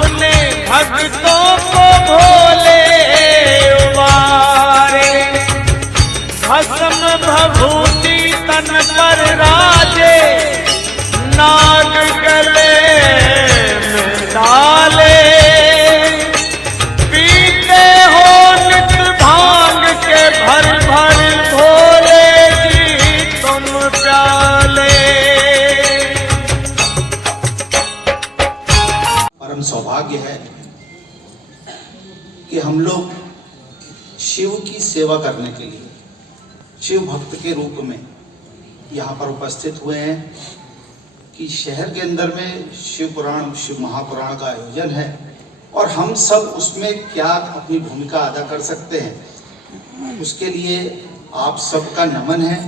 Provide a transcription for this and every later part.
अपने भक्तों को भोले उबारे, भस्म भभूति तन पर राजे, नाग गले में डाले, पीते हो नित भांग के भर भर भोले जी तुम प्याले। परम सौभाग्य है कि हम लोग शिव की सेवा करने के लिए शिव भक्त के रूप में यहाँ पर उपस्थित हुए हैं कि शहर के अंदर में शिव पुराण, शिव महापुराण का आयोजन है और हम सब उसमें क्या अपनी भूमिका अदा कर सकते हैं, उसके लिए आप सबका नमन है।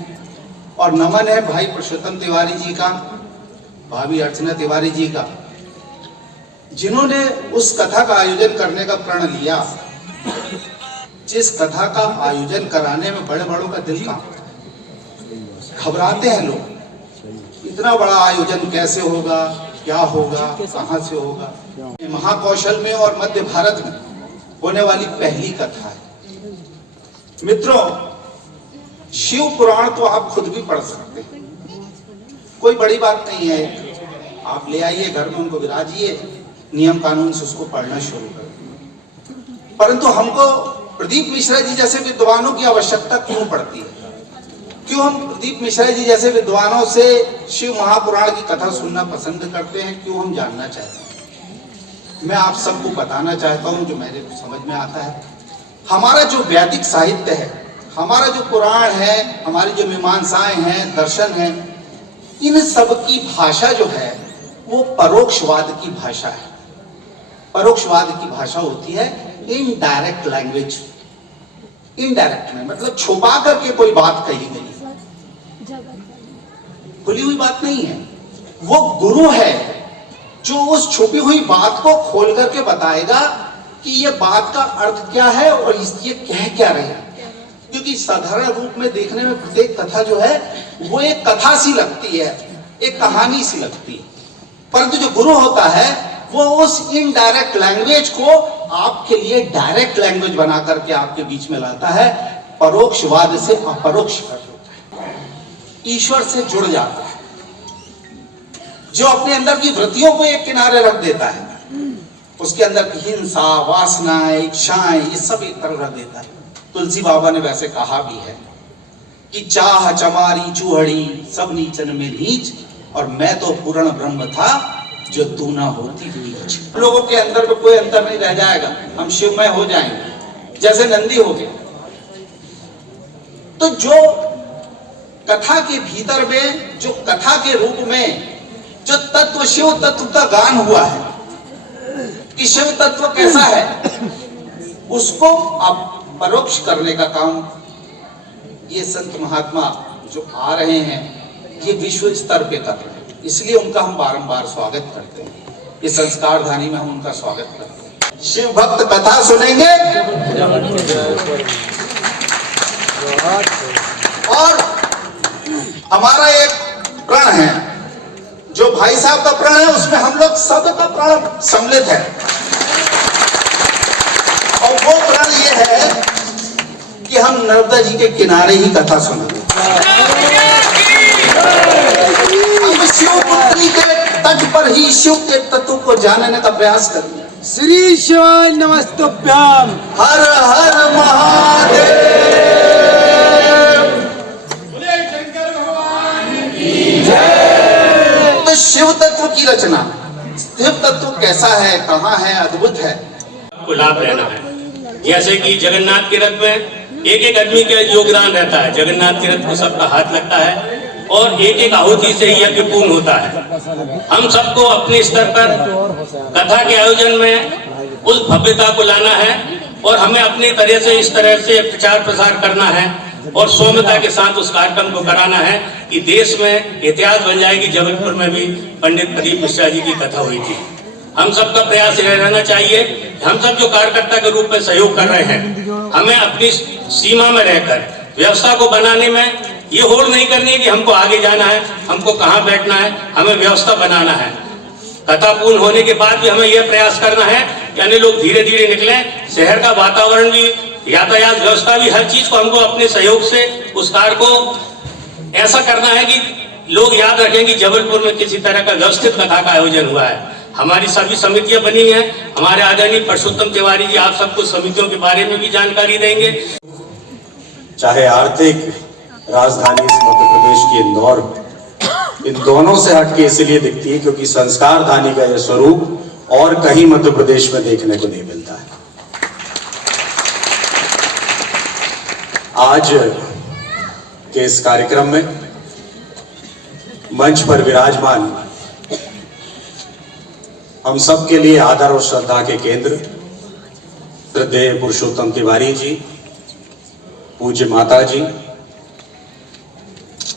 और नमन है भाई पुरुषोत्तम तिवारी जी का, भाभी अर्चना तिवारी जी का, जिन्होंने उस कथा का आयोजन करने का प्रण लिया। जिस कथा का आयोजन कराने में बड़े बड़ों का दिल का घबराते हैं लोग, इतना बड़ा आयोजन कैसे होगा, क्या होगा, कहां से होगा। महाकौशल में और मध्य भारत में होने वाली पहली कथा है। मित्रों, शिव पुराण तो आप खुद भी पढ़ सकते हैं, कोई बड़ी बात नहीं है। आप ले आइए घर में, उनको विराजिए, नियम कानून से उसको पढ़ना शुरू करें। परंतु हमको प्रदीप मिश्रा जी जैसे विद्वानों की आवश्यकता क्यों पड़ती है? क्यों हम प्रदीप मिश्रा जी जैसे विद्वानों से शिव महापुराण की कथा सुनना पसंद करते हैं, क्यों हम जानना चाहते हैं? मैं आप सबको बताना चाहता हूं जो मेरे समझ में आता है। हमारा जो वैदिक साहित्य है, हमारा जो पुराण है, हमारी जो मीमांसाएं हैं, दर्शन है, इन सब की भाषा जो है वो परोक्षवाद की भाषा है। परोक्षवाद की भाषा होती है इनडायरेक्ट लैंग्वेज। इनडायरेक्ट में मतलब छुपा करके कोई बात कही गई, खुली हुई बात नहीं है। वो गुरु है जो उस छुपी हुई बात को खोल करके बताएगा कि ये बात का अर्थ क्या है और ये कह क्या रहे हैं। क्योंकि साधारण रूप में देखने में प्रत्येक कथा जो है वो एक कथा सी लगती है, एक कहानी सी लगती है, परंतु जो गुरु होता है वो उस इनडायरेक्ट लैंग्वेज को आपके लिए डायरेक्ट लैंग्वेज बना करके आपके बीच में लाता है। परोक्षवाद से अपरोक्ष कर देता है, ईश्वर से जुड़ जाता है। जो अपने अंदर की वृत्तियों को एक किनारे रख देता है, उसके अंदर की हिंसा, वासनाएं, इच्छाएं, ये सब एक तरफ रख देता है। तुलसी बाबा ने वैसे कहा भी है कि चाह चमारी चूहड़ी सब नीचन में नीच, और मैं तो पूर्ण ब्रह्म था जो तू ना होती नीच। लोगों के अंदर में कोई अंतर नहीं रह जाएगा, हम शिवमय हो जाएंगे जैसे नंदी हो गए। तो जो कथा के भीतर में, जो कथा के रूप में जो तत्व, शिव तत्व का गान हुआ है कि शिव तत्व कैसा है, उसको आप परोक्ष करने का काम ये संत महात्मा जो आ रहे हैं ये विश्व स्तर पे कर रहे हैं। इसलिए उनका हम बारंबार स्वागत करते हैं। इस संस्कार धानी में हम उनका स्वागत करते हैं। शिव भक्त कथा सुनेंगे और हमारा एक प्रण है, जो भाई साहब का प्रण है उसमें हम लोग सबका प्रण सम्मिलित है। और वो प्रण ये है कि हम नर्मदा जी के किनारे ही कथा सुनेंगे। हम शिवपुत्री के तट पर ही शिव के तत्व को जानने का प्रयास करेंगे। श्री शिवाय नमस्तुभ्याम। हर हर महादेव। बोले शंकर भगवान की जय। तो शिव तत्व की रचना, शिव तत्व कैसा है, कहाँ है, अद्भुत है। को लाभ रहना है। जैसे कि जगन्नाथ के रथ में एक एक आदमी का योगदान रहता है, जगन्नाथ के रथ को सबका हाथ लगता है और एक एक आहुति से यज्ञ पूर्ण होता है। हम सबको अपने स्तर पर कथा के आयोजन में उस भव्यता को लाना है और हमें अपनी तरह से इस तरह से प्रचार प्रसार करना है और सौम्यता के साथ उस कार्यक्रम को कराना है कि देश में इतिहास बन जाएगी। जबलपुर में भी पंडित प्रदीप मिश्रा जी की कथा हुई थी। हम सबका प्रयास रहना चाहिए, हम सब जो कार्यकर्ता के रूप में सहयोग कर रहे हैं, हमें अपनी सीमा में रहकर व्यवस्था को बनाने में ये होड़ नहीं करनी है कि हमको आगे जाना है, हमको कहाँ बैठना है, हमें व्यवस्था बनाना है। कथा पूर्ण होने के बाद भी हमें यह प्रयास करना है कि अन्य लोग धीरे धीरे निकले। शहर का वातावरण भी, यातायात व्यवस्था भी, हर चीज को हमको अपने सहयोग से उस कार्य को ऐसा करना है कि लोग याद रखें कि जबलपुर में किसी तरह का व्यवस्थित कथा का आयोजन हुआ है। हमारी सभी समितियां बनी हैं। हमारे आदरणीय परसोत्तम तिवारी जी आप सबको समितियों के बारे में भी जानकारी देंगे। चाहे आर्थिक राजधानी इस मध्य प्रदेश की इंदौर, इन दोनों से हटके इसलिए दिखती है क्योंकि संस्कार धानी का यह स्वरूप और कहीं मध्य प्रदेश में देखने को नहीं मिलता है। आज के इस कार्यक्रम में मंच पर विराजमान हम सब के लिए आदर और श्रद्धा के केंद्र श्रद्धेय पुरुषोत्तम तिवारी जी, पूज्य माता जी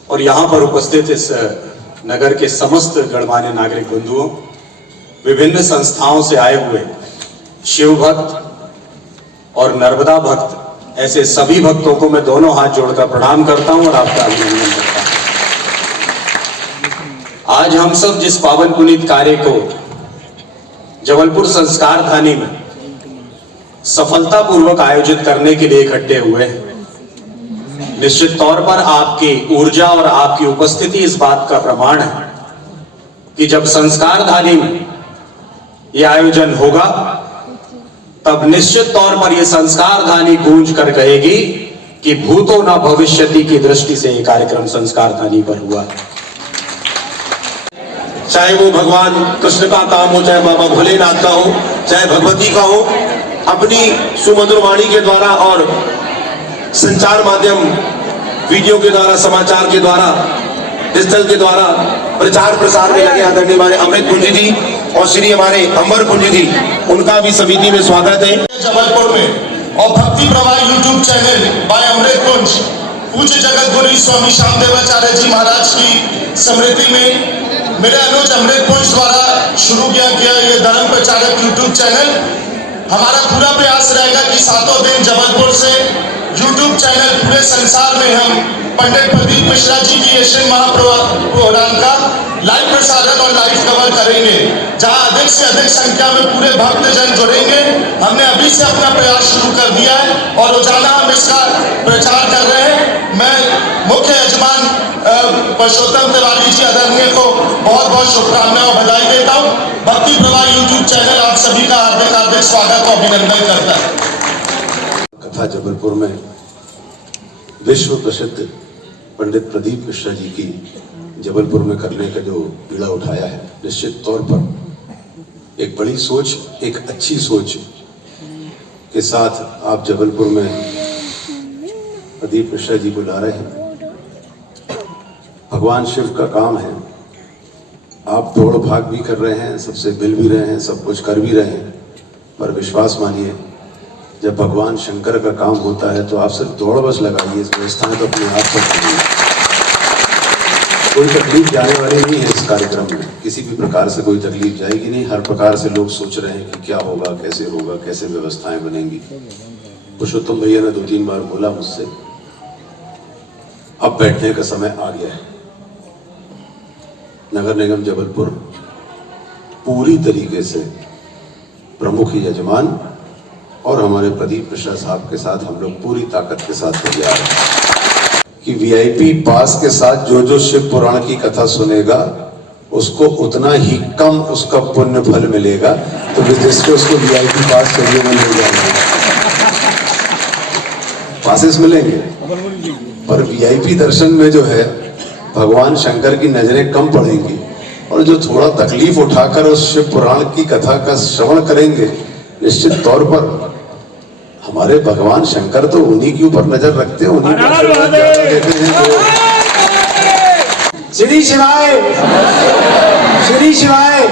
और यहां पर उपस्थित इस नगर के समस्त गणमान्य नागरिक बंधुओं, विभिन्न संस्थाओं से आए हुए शिव भक्त और नर्मदा भक्त, ऐसे सभी भक्तों को मैं दोनों हाथ जोड़कर प्रणाम करता हूं और आपका अभिनंदन करता हूं। आज हम सब जिस पावन पुनीत कार्य को जबलपुर संस्कार धानी में सफलतापूर्वक आयोजित करने के लिए इकट्ठे हुए हैं, निश्चित तौर पर आपकी ऊर्जा और आपकी उपस्थिति इस बात का प्रमाण है कि जब संस्कार धानी में यह आयोजन होगा तब निश्चित तौर पर यह संस्कार धानी गूंज कर कहेगी कि भूतो न भविष्यति की दृष्टि से यह कार्यक्रम संस्कार धानी पर हुआ। चाहे वो भगवान कृष्ण का काम हो, चाहे बाबा भोलेनाथ का हो, चाहे भगवती का हो, अपनी सुमधुर वाणी के द्वारा और संचार माध्यम वीडियो के द्वारा, समाचार के द्वारा, डिजिटल के द्वारा प्रचार प्रसार में लगे आदरणीय हमारे अमृत कुंज जी और श्री हमारे अंबर कुंज जी, उनका भी समिति में स्वागत है। जबलपुर में और भक्ति प्रवाह यूट्यूब चैनल बाय अमृत कुंज पूज्य जगत गुरु स्वामी श्यामदेवाचार्य जी महाराज की स्मृति में मेरे अनुज अमृत कुंज द्वारा शुरू किया गया ये धर्म प्रचारक यूट्यूब चैनल। हमारा पूरा प्रयास रहेगा कि सातों दिन जबलपुर से यूट्यूब चैनल पूरे संसार में हम पंडित प्रदीप मिश्रा जी की एशियन महाप्रोग्राम का लाइव प्रसारण और लाइव कवर करेंगे, जहां अधिक से अधिक संख्या में पूरे भक्तजन जुड़ेंगे। हमने अभी से अपना प्रयास शुरू कर दिया है और रोजाना हम इसका प्रचार कर रहे हैं। मैं मुख्य यजमान पुरुषोत्तम तिवारी जी आदरणीय को बहुत बहुत शुभकामनाएं और बधाई देता हूँ। भक्ति प्रवाह यूट्यूब चैनल आप सभी का हार्दिक हार्दिक स्वागत और अभिनंदन करता है। कथा जबलपुर में विश्व प्रसिद्ध पंडित प्रदीप मिश्रा जी की जबलपुर में करने का जो बीड़ा उठाया है, निश्चित तौर पर एक बड़ी सोच, एक अच्छी सोच के साथ आप जबलपुर में प्रदीप मिश्रा जी को ला रहे हैं। भगवान शिव का काम है, आप दौड़ भाग भी कर रहे हैं, सबसे मिल भी रहे हैं, सब कुछ कर भी रहे हैं, पर विश्वास मानिए जब भगवान शंकर का काम होता है तो आप सिर्फ दौड़ बस लगाइए, इस व्यवस्थाएं तो अपने आप सब करिए। कोई तकलीफ जाने वाली नहीं है इस कार्यक्रम में, किसी भी प्रकार से कोई तकलीफ जाएगी नहीं। हर प्रकार से लोग सोच रहे हैं कि क्या होगा, कैसे व्यवस्थाएं बनेंगी। पुरुषोत्तम भैया ने 2-3 बार बोला मुझसे, अब बैठने का समय आ गया है। नगर निगम जबलपुर पूरी तरीके से प्रमुख यजमान और हमारे प्रदीप मिश्रा साहब के साथ हम लोग पूरी ताकत के साथ तैयार हैं कि वीआईपी पास के साथ जो जो शिव पुराण की कथा सुनेगा उसको उतना ही कम उसका पुण्य फल मिलेगा। तो जिसको उसको वीआईपी पास चाहिए वो मिल जाएगा, पासेस मिलेंगे, पर वीआईपी दर्शन में जो है भगवान शंकर की नजरें कम पड़ेंगी। और जो थोड़ा तकलीफ उठाकर उस शिव पुराण की कथा का श्रवण करेंगे, निश्चित तौर पर हमारे भगवान शंकर तो उन्हीं के ऊपर नजर रखते हैं, उन्हीं पर देते हैं। श्री शिवाय, श्री शिवाय।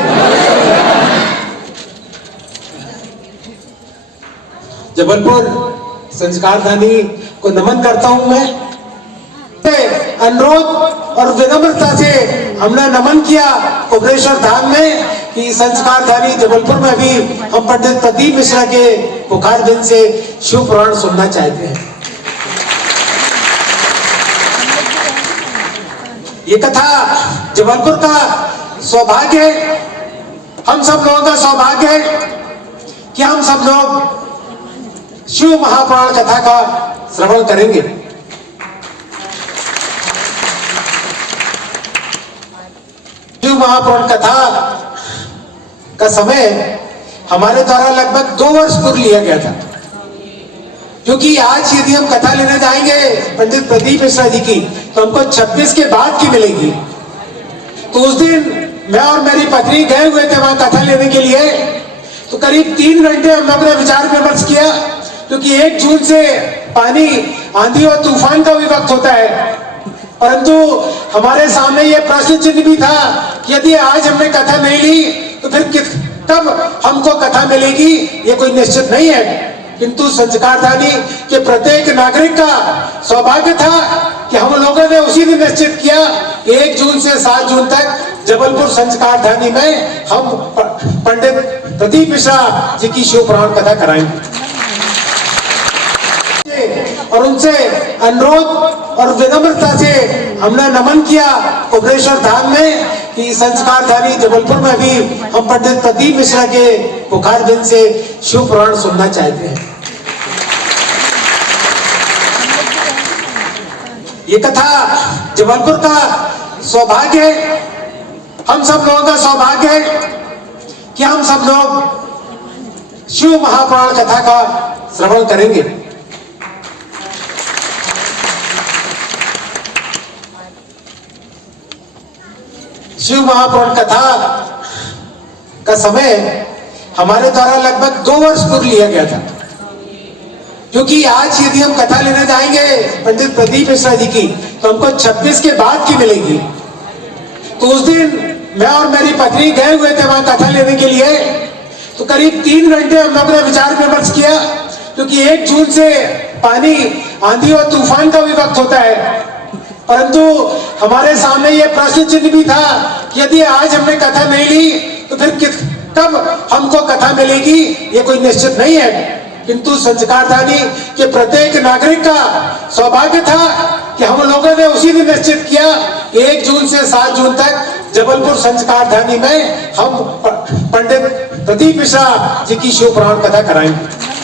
जबलपुर संस्कार धानी को नमन करता हूं मैं। अनुरोध और विनम्रता से हमने नमन किया कुबरेश्वर धाम में कि संस्कार धानी जबलपुर में भी हम पंडित प्रदीप मिश्रा के पुकार दिन से शिव पुराण सुनना चाहते हैं। ये कथा जबलपुर का सौभाग्य है हम सब लोगों का सौभाग्य है कि हम सब लोग शिव महापुराण कथा का श्रवण करेंगे। शिव महापुराण कथा का समय हमारे द्वारा लगभग 2 वर्ष पूर्व लिया गया था, क्योंकि आज यदि हम कथा लेने जाएंगे पंडित प्रदीप मिश्रा जी की तो हमको 26 के बाद की मिलेगी। तो उस दिन मैं और मेरी पत्नी गए हुए थे वहां कथा लेने के लिए। तो करीब 3 घंटे हम लोगों ने विचार विमर्श किया, क्योंकि 1 जून से पानी, आंधी और तूफान का भी वक्त होता है। परंतु हमारे सामने ये प्रश्न चिन्ह भी था कि यदि आज हमने कथा नहीं ली तो फिर कब हमको कथा मिलेगी, ये कोई निश्चित नहीं है। किंतु संस्कारधानी के प्रत्येक नागरिक का सौभाग्य था कि हम लोगों ने उसी दिन निश्चित किया 1 जून से 7 जून तक जबलपुर संस्कारधानी में हम पंडित प्रदीप मिश्रा जी की शिव पुराण कथा कराएंगे। और उनसे अनुरोध और विनम्रता से हमने नमन किया उपदेश्वर धाम में कि संस्कारधानी जबलपुर में भी हम पंडित प्रदीप मिश्रा के पुकार दिन से शिव पुराण सुनना चाहते हैं। ये कथा जबलपुर का सौभाग्य है, हम सब लोगों का सौभाग्य है कि हम सब लोग शिव महापुराण कथा का श्रवण करेंगे। शिव महापुराण कथा का समय हमारे द्वारा लगभग 2 वर्ष पूर्व लिया गया था, क्योंकि आज यदि हम कथा लेने जाएंगे पंडित प्रदीप मिश्रा जी की तो हमको 26 के बाद की मिलेगी। तो उस दिन मैं और मेरी पत्नी गए हुए थे वहां कथा लेने के लिए। तो करीब 3 घंटे हम लोगों ने विचार विमर्श किया, क्योंकि 1 जून से पानी, आंधी और तूफान का भी वक्त होता है। परंतु हमारे सामने ये प्रश्न चिन्ह भी था कि यदि आज हमने कथा नहीं ली तो फिर कब हमको कथा मिलेगी, ये कोई निश्चित नहीं है। किंतु संस्कारधानी के प्रत्येक नागरिक का सौभाग्य था कि हम लोगों ने उसी दिन निश्चित किया 1 जून से 7 जून तक जबलपुर संस्कारधानी में हम पंडित प्रदीप मिश्रा जी की शिव पुराण कथा कराएंगे।